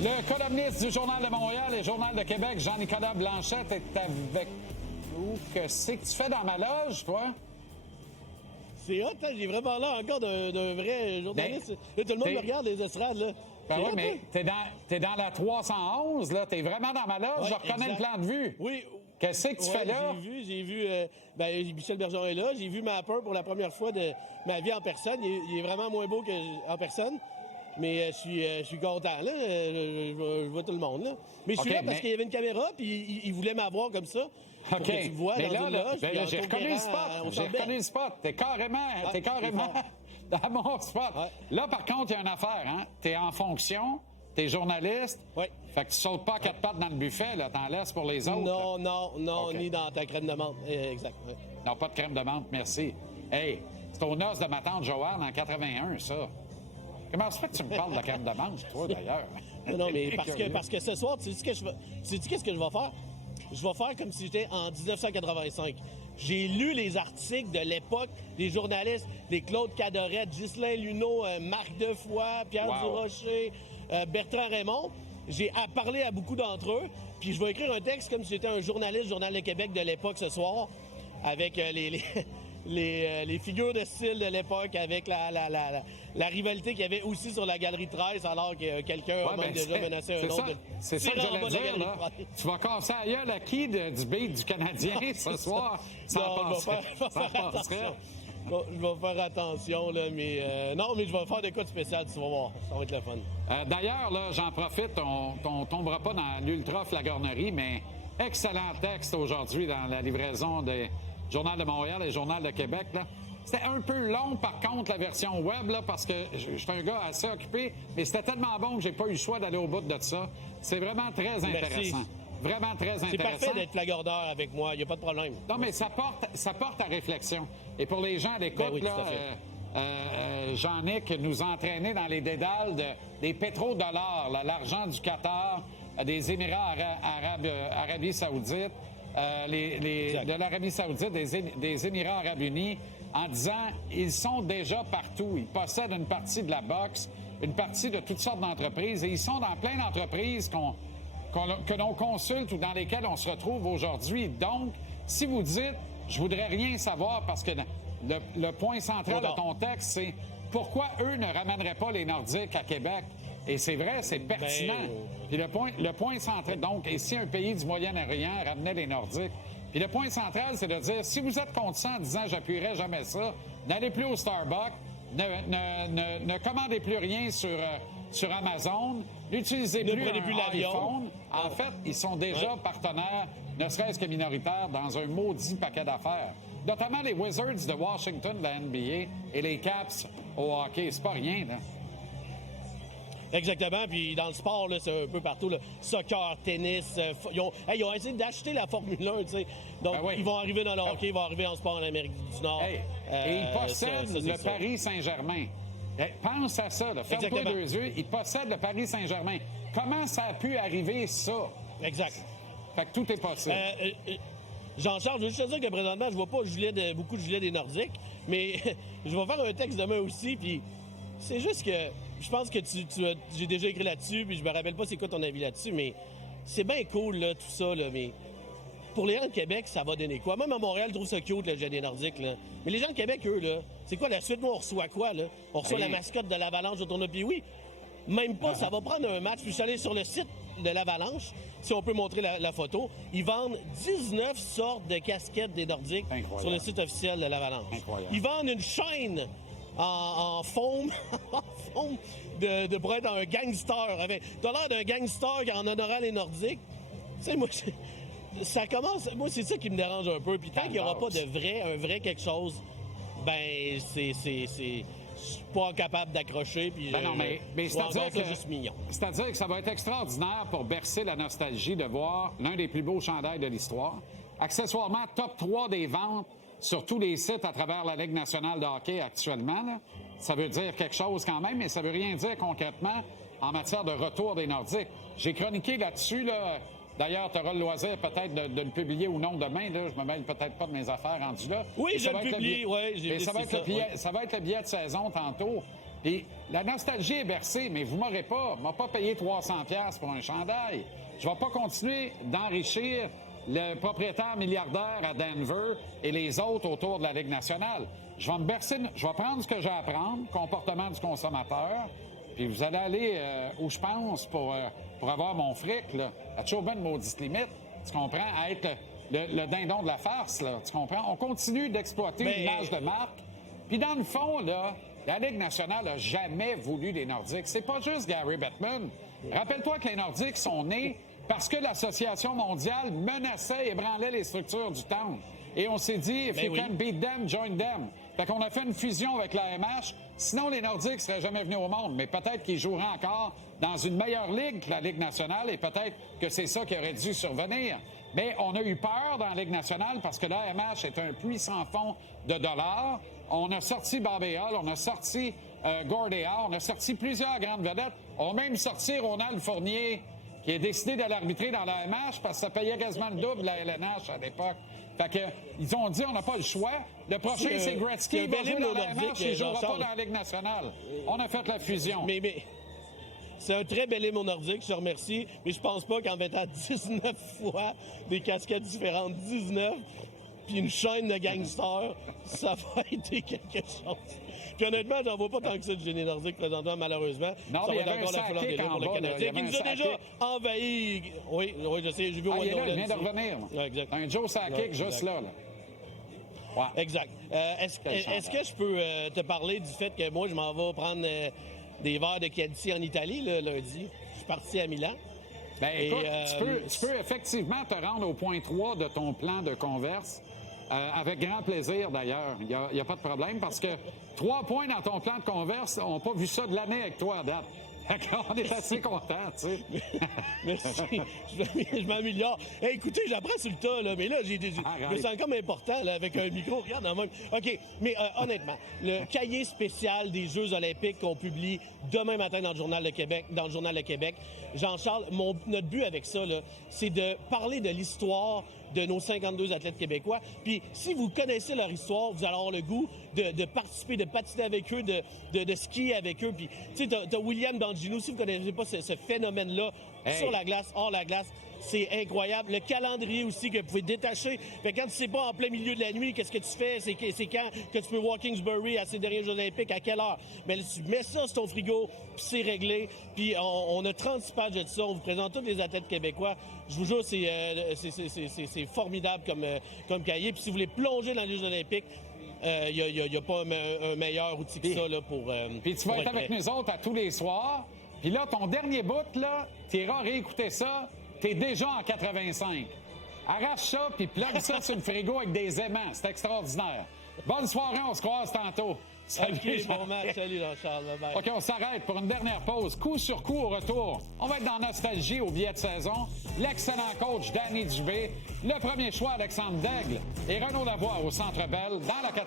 Le columniste du Journal de Montréal et Journal de Québec, Jean-Nicolas Blanchette, est avec nous. Qu'est-ce que tu fais dans ma loge, toi? C'est hot, hein? J'ai vraiment l'air encore d'un vrai journaliste. Là, tout le monde me regarde, les estrades, là. Ben oui, mais t'es dans la 311, là. T'es vraiment dans ma loge. Ouais, je reconnais exact. le plan de vue. Oui. Qu'est-ce que tu fais là? J'ai vu Michel Bergeron est là. J'ai vu Mapper pour la première fois de ma vie en personne. Il est vraiment moins beau qu'en personne. Mais je suis content, là. Je vois tout le monde, là. Mais je suis là parce qu'il y avait une caméra, puis il voulait m'avoir comme ça. Pour que tu me vois mais dans une loge. là, j'ai reconnu le spot. J'ai reconnu le spot. T'es carrément dans mon spot. Ouais. Là, par contre, il y a une affaire, hein. T'es en fonction, t'es journaliste. Oui. Fait que tu sautes pas à quatre pattes dans le buffet, là. T'en laisses pour les autres. Non, OK. ni dans ta crème de menthe. Exact. Ouais. Non, pas de crème de menthe, merci. Hey, c'est aux noces de ma tante Joanne en 81, ça. Comment ça fait que tu me parles de crème de menthe, toi, d'ailleurs? Non, mais parce que ce soir, tu sais qu'est-ce que je vais faire? Je vais faire comme si j'étais en 1985. J'ai lu les articles de l'époque des journalistes, des Claude Cadorette, Ghislain Luneau, Marc Defoy, Pierre Durocher, Bertrand Raymond. J'ai parlé à beaucoup d'entre eux, puis je vais écrire un texte comme si j'étais un journaliste, Journal de Québec de l'époque ce soir, avec les figures de style de l'époque, avec la rivalité qu'il y avait aussi sur la Galerie 13, alors que quelqu'un a même déjà menacé un autre. C'est ça que j'allais dire, là. Tu vas casser la gueule à qui du beat du Canadien ce soir? Ça passerait. Bon, je vais faire attention, là, mais non, mais je vais faire des cas spéciaux, tu vas voir. Ça va être le fun. D'ailleurs, là, j'en profite, on tombera pas dans l'ultra-flagornerie, mais excellent texte aujourd'hui dans la livraison des Journal de Montréal et Journal de Québec, là. C'était un peu long, par contre, la version web, là, parce que je suis un gars assez occupé, mais c'était tellement bon que j'ai pas eu le choix d'aller au bout de ça. C'est vraiment très intéressant. Merci. Vraiment très intéressant. C'est parfait d'être flagordeur avec moi, il n'y a pas de problème. Non, mais ça porte à réflexion. Et pour les gens à l'écoute, Ben oui, tout à fait. Jean-Nic nous entraînait dans les dédales des pétrodollars, là, l'argent du Qatar, des Émirats Arabie Saoudite, de l'Arabie Saoudite, des Émirats Arabes Unis, en disant ils sont déjà partout. Ils possèdent une partie de la boxe, une partie de toutes sortes d'entreprises, et ils sont dans plein d'entreprises que l'on consulte ou dans lesquelles on se retrouve aujourd'hui. Donc, si vous dites « je voudrais rien savoir » parce que le point central de ton texte, c'est pourquoi eux ne ramèneraient pas les Nordiques à Québec? Et c'est vrai, c'est pertinent. Puis le point central, donc, et si un pays du Moyen-Orient ramenait les Nordiques? Puis le point central, c'est de dire, si vous êtes contre ça en disant « j'appuierai jamais ça », n'allez plus au Starbucks, ne commandez plus rien sur Amazon, n'utilisez plus l'iPhone. En fait, ils sont déjà partenaires, ne serait-ce que minoritaires, dans un maudit paquet d'affaires. Notamment les Wizards de Washington de la NBA et les Caps au hockey. C'est pas rien, là. Exactement, puis dans le sport, là, c'est un peu partout. Là. Soccer, tennis, ils ont essayé d'acheter la Formule 1, tu sais. Donc, ils vont arriver dans le hockey, ils vont arriver en sport en Amérique du Nord. Et ils possèdent le Paris Saint-Germain. Pense à ça, là. Ferme-toi les yeux. Ils possèdent le Paris Saint-Germain. Comment ça a pu arriver, ça? Exact. Fait que tout est possible. Jean-Charles, je veux juste te dire que présentement, je vois pas beaucoup de gilets des Nordiques, mais je vais faire un texte demain aussi, puis c'est juste que je pense que j'ai déjà écrit là-dessus, puis je me rappelle pas c'est quoi ton avis là-dessus, mais c'est bien cool, là, tout ça, là, mais pour les gens de Québec, ça va donner quoi? Même à Montréal, je trouve ça cute, le gilet des Nordiques, là. Mais les gens de Québec, eux, là, c'est quoi la suite? Nous, on reçoit quoi, là? On reçoit la mascotte de l'Avalanche autour de nous, puis oui, même pas, ça va prendre un match, puis je suis allé sur le site de l'Avalanche, si on peut montrer la photo, ils vendent 19 sortes de casquettes des Nordiques sur le site officiel de l'Avalanche. Incroyable. Ils vendent une chaîne en faume, pour être un gangster. T'as l'air d'un gangster en honorant les Nordiques. Tu sais, moi, ça commence... Moi, c'est ça qui me dérange un peu. Puis tant qu'il n'y aura pas un vrai quelque chose, ben, je suis pas capable d'accrocher. Puis non, mais c'est-à-dire que juste mignon. C'est-à-dire que ça va être extraordinaire pour bercer la nostalgie de voir l'un des plus beaux chandails de l'histoire. Accessoirement, top 3 des ventes sur tous les sites à travers la Ligue nationale de hockey actuellement. Là. Ça veut dire quelque chose quand même, mais ça veut rien dire concrètement en matière de retour des Nordiques. J'ai chroniqué là-dessus, là. D'ailleurs, tu auras le loisir peut-être de le publier ou non demain. Là. Je me mêle peut-être pas de mes affaires rendues là. Oui, je vais le publier, oui. Ça va être le billet de saison tantôt. Puis la nostalgie est bercée, mais vous m'aurez pas. M'a pas payé 300$ pour un chandail. Je vais pas continuer d'enrichir le propriétaire milliardaire à Denver et les autres autour de la Ligue nationale. Je vais me bercer, je vais prendre ce que j'ai à prendre, comportement du consommateur, puis vous allez aller où je pense pour avoir mon fric, là. À toujours bien de maudite limite. Tu comprends? À être le dindon de la farce, là. Tu comprends? On continue d'exploiter une image de marque. Puis dans le fond, là, la Ligue nationale n'a jamais voulu les Nordiques. C'est pas juste Gary Bettman. Rappelle-toi que les Nordiques sont nés parce que l'Association mondiale menaçait et ébranlait les structures du temple. Et on s'est dit, if you can beat them, join them. Fait qu'on a fait une fusion avec l'AMH. Sinon, les Nordiques ne seraient jamais venus au monde. Mais peut-être qu'ils joueraient encore dans une meilleure ligue que la Ligue nationale et peut-être que c'est ça qui aurait dû survenir. Mais on a eu peur dans la Ligue nationale parce que l'AMH est un puits sans fond de dollars. On a sorti Bobby Hull, on a sorti Gordea, on a sorti plusieurs grandes vedettes. On a même sorti Ronald Fournier, qui a décidé d'aller arbitrer dans l'AMH parce que ça payait quasiment le double de la LNH à l'époque. Fait que, ils ont dit, on n'a pas le choix. Le prochain, c'est Gretzky. Il va jouer dans l'AMH, il ne jouera pas dans la Ligue nationale. On a fait la fusion. Mais c'est un très bel hymne nordique, je te remercie. Mais je pense pas qu'en mettant 19 fois des casquettes différentes, 19, puis une chaîne de gangsters, ça va aider quelque chose. Puis honnêtement, j'en vois pas tant que ça du génie nordique présentement, malheureusement. Non, ça mais va il y avait encore la fleur des pour le Canadien, qui nous a déjà envahi. Oui, je sais, j'ai vu il est là, il vient de revenir. Ouais, exact. Un Joe Sakic juste là. Ouais. Exact. Est-ce que je peux te parler du fait que moi, je m'en vais prendre des verres de Chianti en Italie, là, lundi? Je suis parti à Milan. Bien, écoute, tu peux effectivement te rendre au point 3 de ton plan de converse. Avec grand plaisir, d'ailleurs. Il n'y a pas de problème parce que 3 points dans ton plan de converse, on n'a pas vu ça de l'année avec toi à date. On est assez contents, tu sais. Merci. Je m'améliore. Hey, écoutez, j'apprends sur le tas, là, mais là, je me sens comme important là, avec un micro. Regarde, en même. OK, mais honnêtement, le cahier spécial des Jeux olympiques qu'on publie demain matin dans le Journal de Québec, Jean-Charles, notre but avec ça, là, c'est de parler de l'histoire de nos 52 athlètes québécois. Puis, si vous connaissez leur histoire, vous allez avoir le goût de participer, de patiner avec eux, de skier avec eux. Puis, tu sais, t'as William Danginou, si vous ne connaissez pas ce phénomène-là, sur la glace, hors la glace, c'est incroyable. Le calendrier aussi que vous pouvez détacher. Fait que quand tu sais pas en plein milieu de la nuit, qu'est-ce que tu fais? C'est quand que tu peux voir Kingsbury à ces derniers Jeux olympiques, à quelle heure? Mais tu mets ça sur ton frigo, puis c'est réglé. Puis on a 36 pages de ça. On vous présente tous les athlètes québécois. Je vous jure, c'est formidable comme cahier. Puis si vous voulez plonger dans les Jeux olympiques, il n'y a pas un meilleur outil que ça là, pour. Puis tu vas être avec nous autres à tous les soirs. Puis là, ton dernier bout, là, tu iras réécouter ça. T'es déjà en 85. Arrache ça, puis plug ça sur le frigo avec des aimants. C'est extraordinaire. Bonne soirée, on se croise tantôt. Salut, bon match. Salut, Jean-Charles. Bye. OK, on s'arrête pour une dernière pause. Coup sur coup au retour. On va être dans nostalgie au billet de saison. L'excellent coach Danny Dubé. Le premier choix, Alexandre Daigle. Et Renaud Lavoie au Centre Bell dans la catégorie.